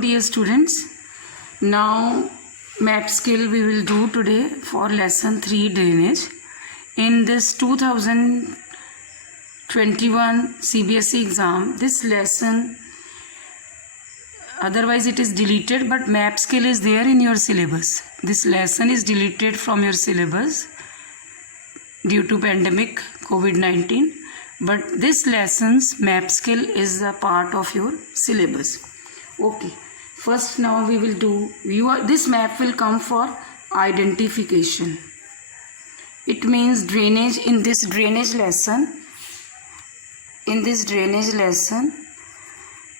dear students, now map skill we will do today for lesson 3 drainage. In this 2021 CBSE exam, this lesson, otherwise it is deleted, but map skill is there in your syllabus. This lesson is deleted from your syllabus due to pandemic COVID-19, but this lesson's map skill is a part of your syllabus. Okay, first now we will do this map will come for identification. It means drainage. In this drainage lesson,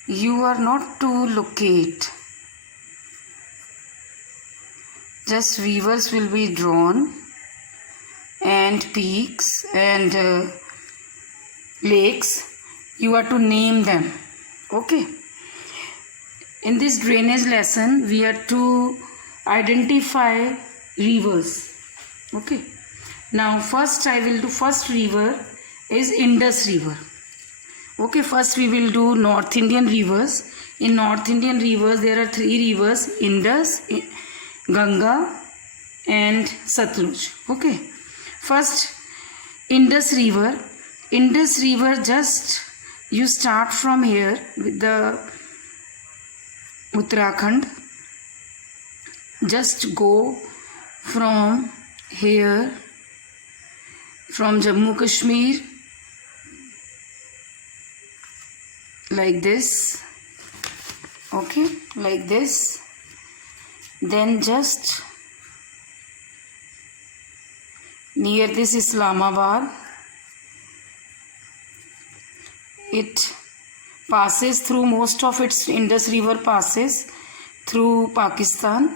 you are not to locate, just rivers will be drawn and peaks and lakes. You are to name them. Okay, in this drainage lesson we are to identify rivers. Okay, now first river is Indus River. Okay, first we will do North Indian rivers. In North Indian rivers there are 3 rivers: Indus, Ganga and Satluj. Okay, first Indus River. Indus River, just you start from here with the Uttarakhand. Just go from here, from Jammu Kashmir, like this. Okay, like this. Then just near this Islamabad, it passes through, most of its Indus River passes through Pakistan.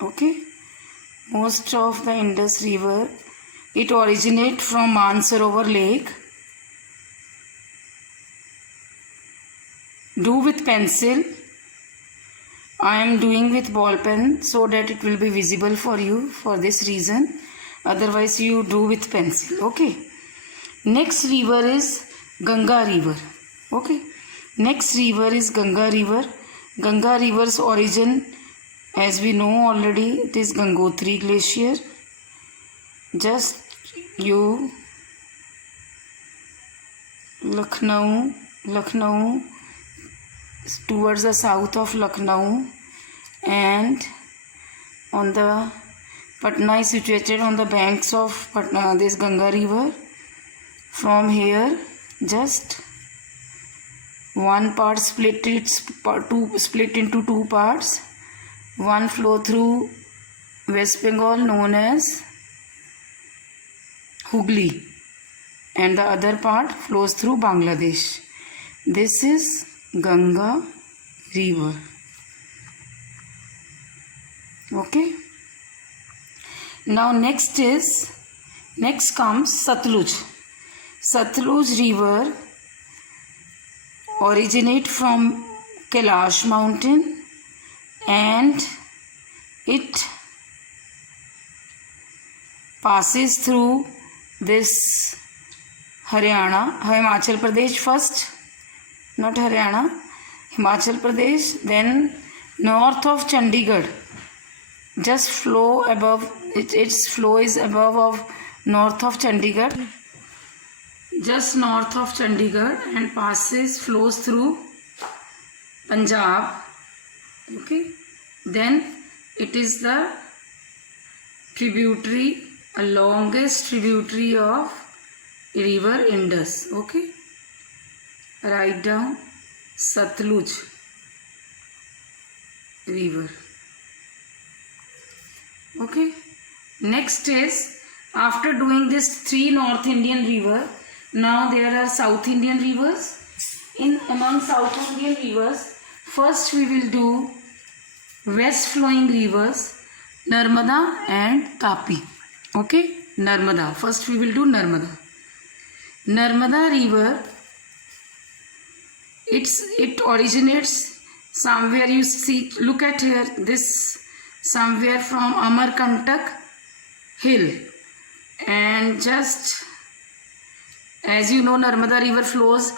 Okay, most of the Indus River, it originates from Mansarovar Lake. Do with pencil. I am doing with ball pen so that it will be visible for you, for this reason. Otherwise you do with pencil. Okay, next river is Ganga River. Okay, next river is Ganga River. Ganga River's origin, as we know already, it is Gangotri Glacier. Just you Lucknow towards the south of Lucknow, and on the Patna is situated on the banks of Patna, this Ganga River. From here, just one part split into 2 parts. One flow through West Bengal known as Hooghly, and the other part flows through Bangladesh. This is Ganga River. Okay, now next comes Satluj. Satluj River originate from Kailash mountain, and it passes through this Himachal Pradesh first, not Haryana, Himachal Pradesh, then north of Chandigarh. Just flow above, its flow is above of north of Chandigarh, just north of Chandigarh, and flows through Punjab. Okay, then it is the tributary, a longest tributary of river Indus. Okay, write down Satluj River. Okay, next is, after doing this 3 North Indian river, now there are South Indian rivers. Among South Indian rivers, first we will do west flowing rivers, Narmada and Tapi. Okay, Narmada. First we will do Narmada. Narmada River, it originates somewhere, you see, look at here, this somewhere from Amarkantak hill, and just as you know, Narmada river flows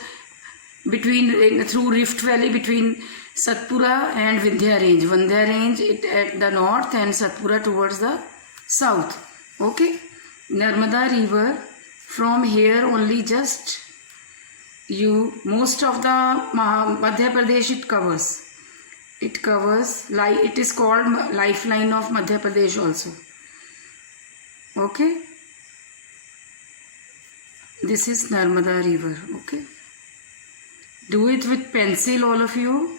through Rift Valley between Satpura and Vindhya range. Vindhya range it at the north and Satpura towards the south. Okay, Narmada river from here only just most of the Madhya Pradesh it covers. It covers, like it is called lifeline of Madhya Pradesh also. Okay, this is Narmada river. Okay, do it with pencil, all of you.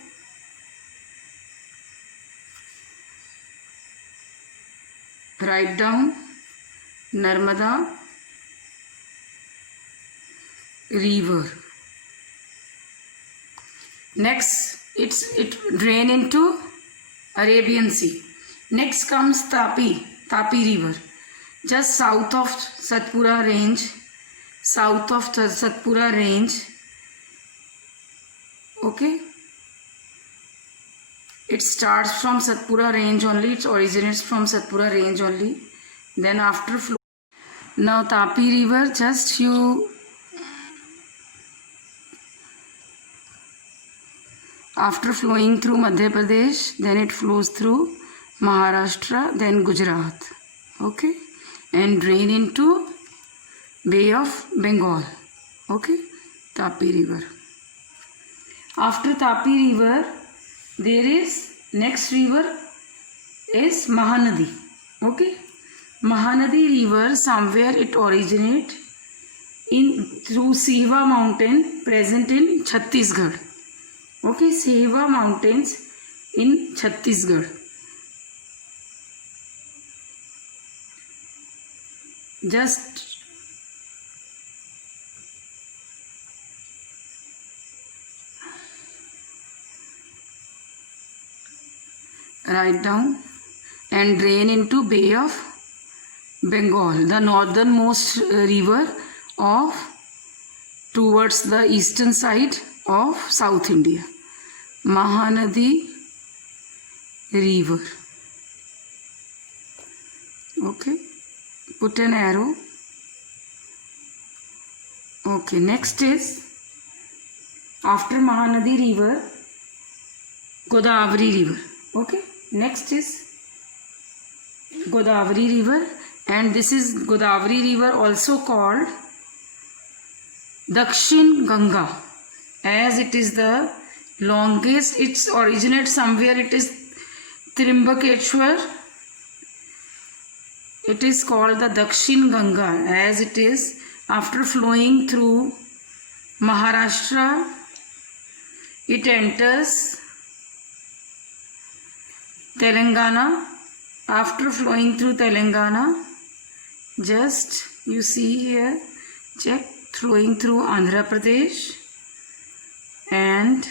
Write down Narmada river. Next, it drain into Arabian Sea. Next comes Tapi river, just south of Satpura range. Okay, it starts from Satpura range only. It originates from Satpura range only. Then after flow, now Tapi river, just after flowing through Madhya Pradesh, then it flows through Maharashtra, then Gujarat. Okay, and drain into Bay of Bengal. Okay, Tapi river. After Tapi river, there is next river is Mahanadi. Okay, Mahanadi river, somewhere it originate through Sihwa mountain present in Chhattisgarh. Okay, Sihwa mountains in Chhattisgarh. Just write down and drain into Bay of Bengal, the northernmost river of towards the eastern side of South India. Mahanadi river. Okay, put an arrow. Okay, next is after Mahanadi river, Godavari river. Okay, next is Godavari river, and this is Godavari river also called Dakshin Ganga, as it is the longest. It originates somewhere, it is Trimbakeshwar. It is called the Dakshin Ganga, as it is after flowing through Maharashtra, it enters Telangana. After flowing through Telangana, just you see here, check, flowing through Andhra Pradesh and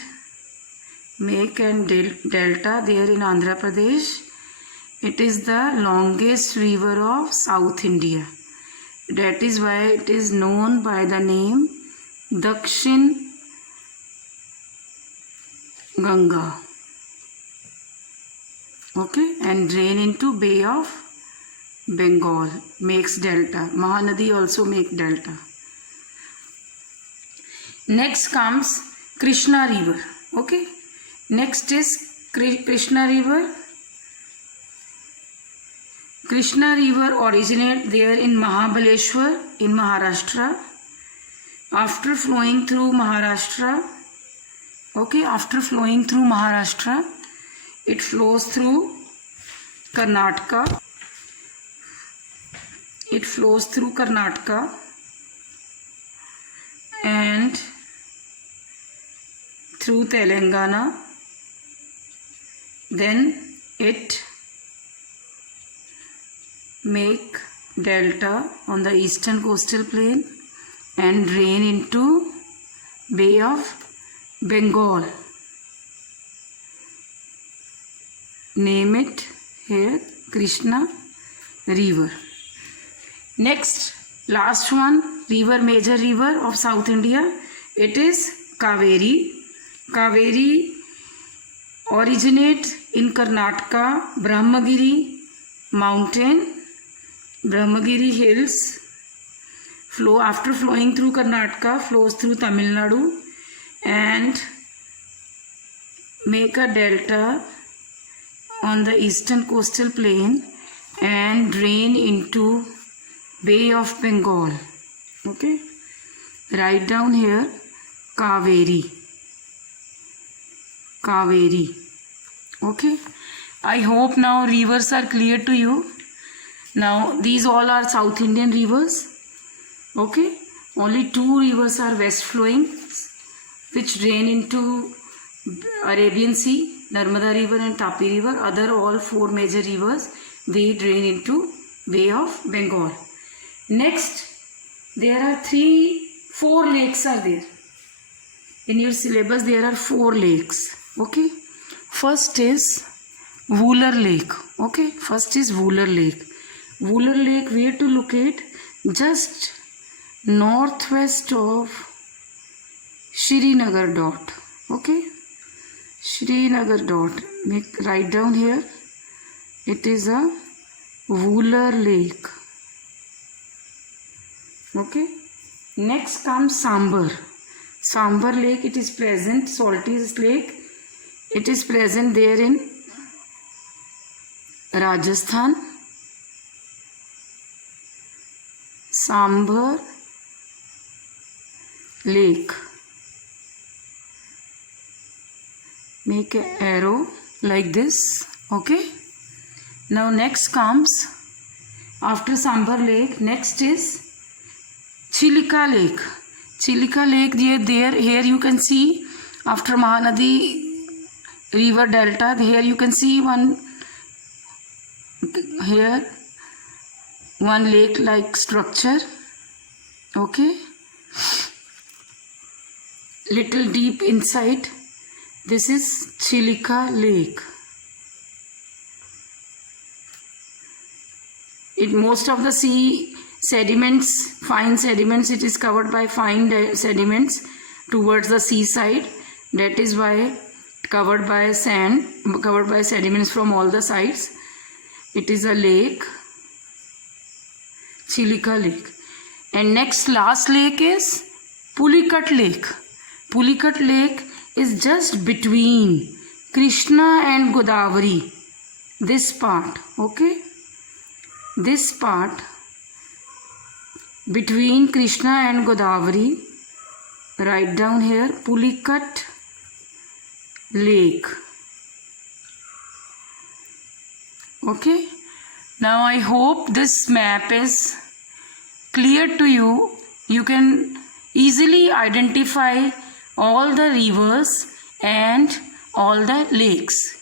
make a delta there in Andhra Pradesh. It is the longest river of South India. That is why it is known by the name Dakshin Ganga. Okay, and drain into Bay of Bengal, makes delta. Mahanadi also make delta. Next comes Krishna river. Okay, next is Krishna river. Krishna river originates there in Mahabaleshwar in Maharashtra. After flowing through Maharashtra, okay, after flowing through Maharashtra, it flows through Karnataka. It flows through Karnataka and through Telangana. Then it make delta on the eastern coastal plain and drain into Bay of Bengal. Name it here Krishna river. Next, last one, river, major river of South India, it is Kaveri. Kaveri originates in Karnataka, Brahmagiri mountain, Brahmagiri hills. After flowing through Karnataka, flows through Tamil Nadu and make a delta on the eastern coastal plain and drain into Bay of Bengal. Okay, write down here Kaveri. Kaveri. Okay, I hope now rivers are clear to you. Now these all are South Indian rivers. Okay, only two rivers are west flowing which drain into Arabian Sea, Narmada River and Tapi River. Other all four major rivers, they drain into Bay of Bengal. Next, there are four lakes are there. In your syllabus, there are 4 lakes. Okay. First is Wooler Lake. Okay. First is Wooler Lake. Wooler Lake, where to locate? Just northwest of Srinagar dot. Okay. Srinagar dot. Write down here. It is a Wooler Lake. Okay. Next comes Sambar. Sambar Lake, it is present. Salty Lake, it is present there in Rajasthan. Sambar Lake. Make an arrow like this. Okay. Now next comes, after Sambar Lake, next is Chilika Lake. Chilika Lake, here you can see after Mahanadi river delta, here you can see one lake like structure. Okay, little deep inside, this is Chilika Lake. Most of the sea sediments, fine sediments, it is covered by fine sediments towards the seaside. That is why covered by sand, covered by sediments from all the sides. It is a lake, Chilika Lake. And next last lake is Pulicat Lake. Pulicat Lake is just between Krishna and Godavari. This part, okay? This part between Krishna and Godavari, write down here Pulicat Lake. Okay. Now I hope this map is clear to you. You can easily identify all the rivers and all the lakes.